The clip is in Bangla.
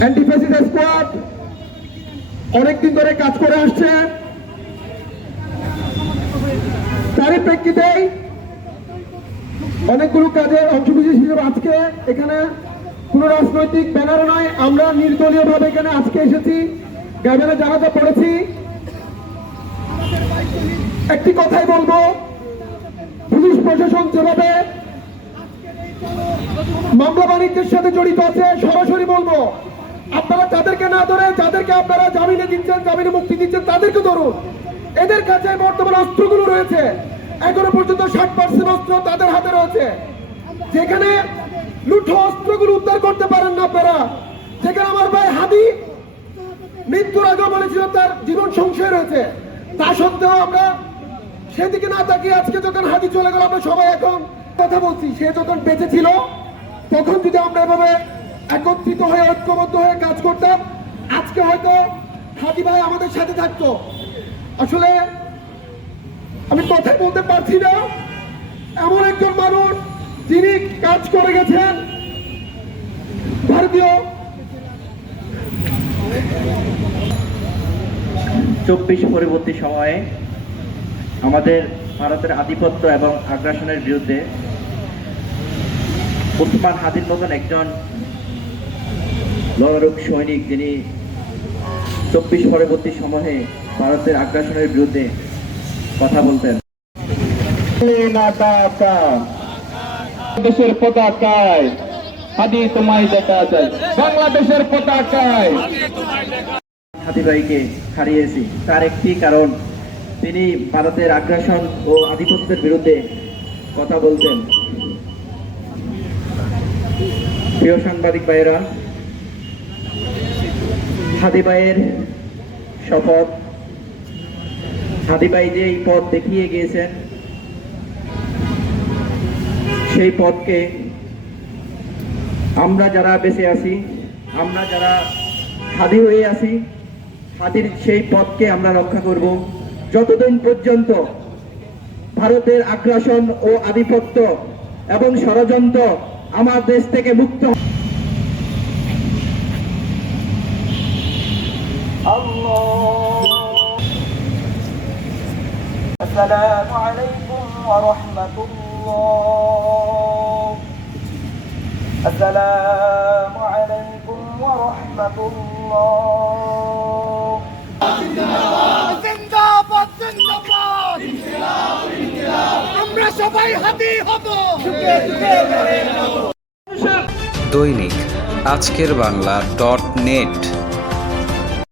অ্যান্টি ফ্যাসিস্ট স্কোয়াড অনেকদিন ধরে কাজ করে আসছে। তারই প্রেক্ষিতেই অনেকগুলো কাজের অংশবিশেষ হিসেবে আজকে এখানে কোন রাজনৈতিক ব্যানার নয়, আমরা নির্দলীয় ভাবে এখানে আজকে এসেছি, গ্রামে জানাজা পড়েছি। একটি কথাই বলবো, পুলিশ প্রশাসন যেভাবে মামলা বাণিজ্যের সাথে জড়িত আছে, সরাসরি বলবো আপনারা তাদেরকে না ধরে যাদেরকে আপনারা জামিনে দিচ্ছেন, জামিনে মুক্তি দিচ্ছেন, তাদেরকে ধরুন। এদের কাছে বর্তমান অস্ত্রগুলো রয়েছে, এখনো পর্যন্ত 60% অস্ত্র তাদের হাতে রয়েছে। যেখানে লুঠো অস্ত্রগুলো উদ্ধার করতে পারেন না আপনারা, যেখানে আমার ভাই হাদি মৃত্যুর আগে বলেছিল তার জীবন সংশয় রয়েছে, তা সত্ত্বেও আমরা সেদিকে না তাকিয়ে আজকে যখন হাদি চলে গেল, আমরা সবাই এখন কথা বলছি। সে যখন বেঁচে ছিল তখন যদি আমরা এভাবে একত্রিত হয়ে ঐক্যবদ্ধ হয়ে কাজ করতাম, আজকে হয়তো হাদি ভাই আমাদের সাথে থাকতো। আসলে আমি কথাই বলতে পারছি না, এমন একজন মানুষ যিনি কাজ করে গেছেন ভারতীয় 24 পরবর্তী সময়ে আমাদের ভারতের আধিপত্য এবং আগ্রাসনের বিরুদ্ধে ওসমান হাদির মতন একজন লড়ারুক সৈনিক, যিনি 24 পরবর্তী সময়ে ভারতের আগ্রাসনের বিরুদ্ধে কথা বলতেন। বাংলাদেশের পতাকায় হাদি তোমায় দেখা যায়, বাংলাদেশের পতাকায় হাদি ভাইকে হারিয়েছি। তার একটি কারণ, তিনি ভারতের আগ্রাসন ও আধিপত্যের বিরুদ্ধে কথা বলতেন। প্রিয় সাংবাদিক ভাইয়েরা, হাদি ভাইয়ের শপথ, হাদি ভাই যে এই পথ দেখিয়ে গিয়েছেন, সেই পথকে আমরা যারা বেঁচে আছি, আমরা যারা হাদি হয়ে আছি, হাদির সেই পথকে আমরা রক্ষা করব যতদিন পর্যন্ত ভারতের আগ্রাসন ও আধিপত্য এবং ষড়যন্ত্র আমার দেশ থেকে মুক্ত। আসসালামু আলাইকুম ওয়া রাহমাতুল্লাহ। আসসালামু আলাইকুম ওয়া রাহমাতুল্লাহ। জিন্দাবাদ জিন্দাবাদ, আমরা সবাই হাদি হব। দৈনিক আজকের বাংলা .net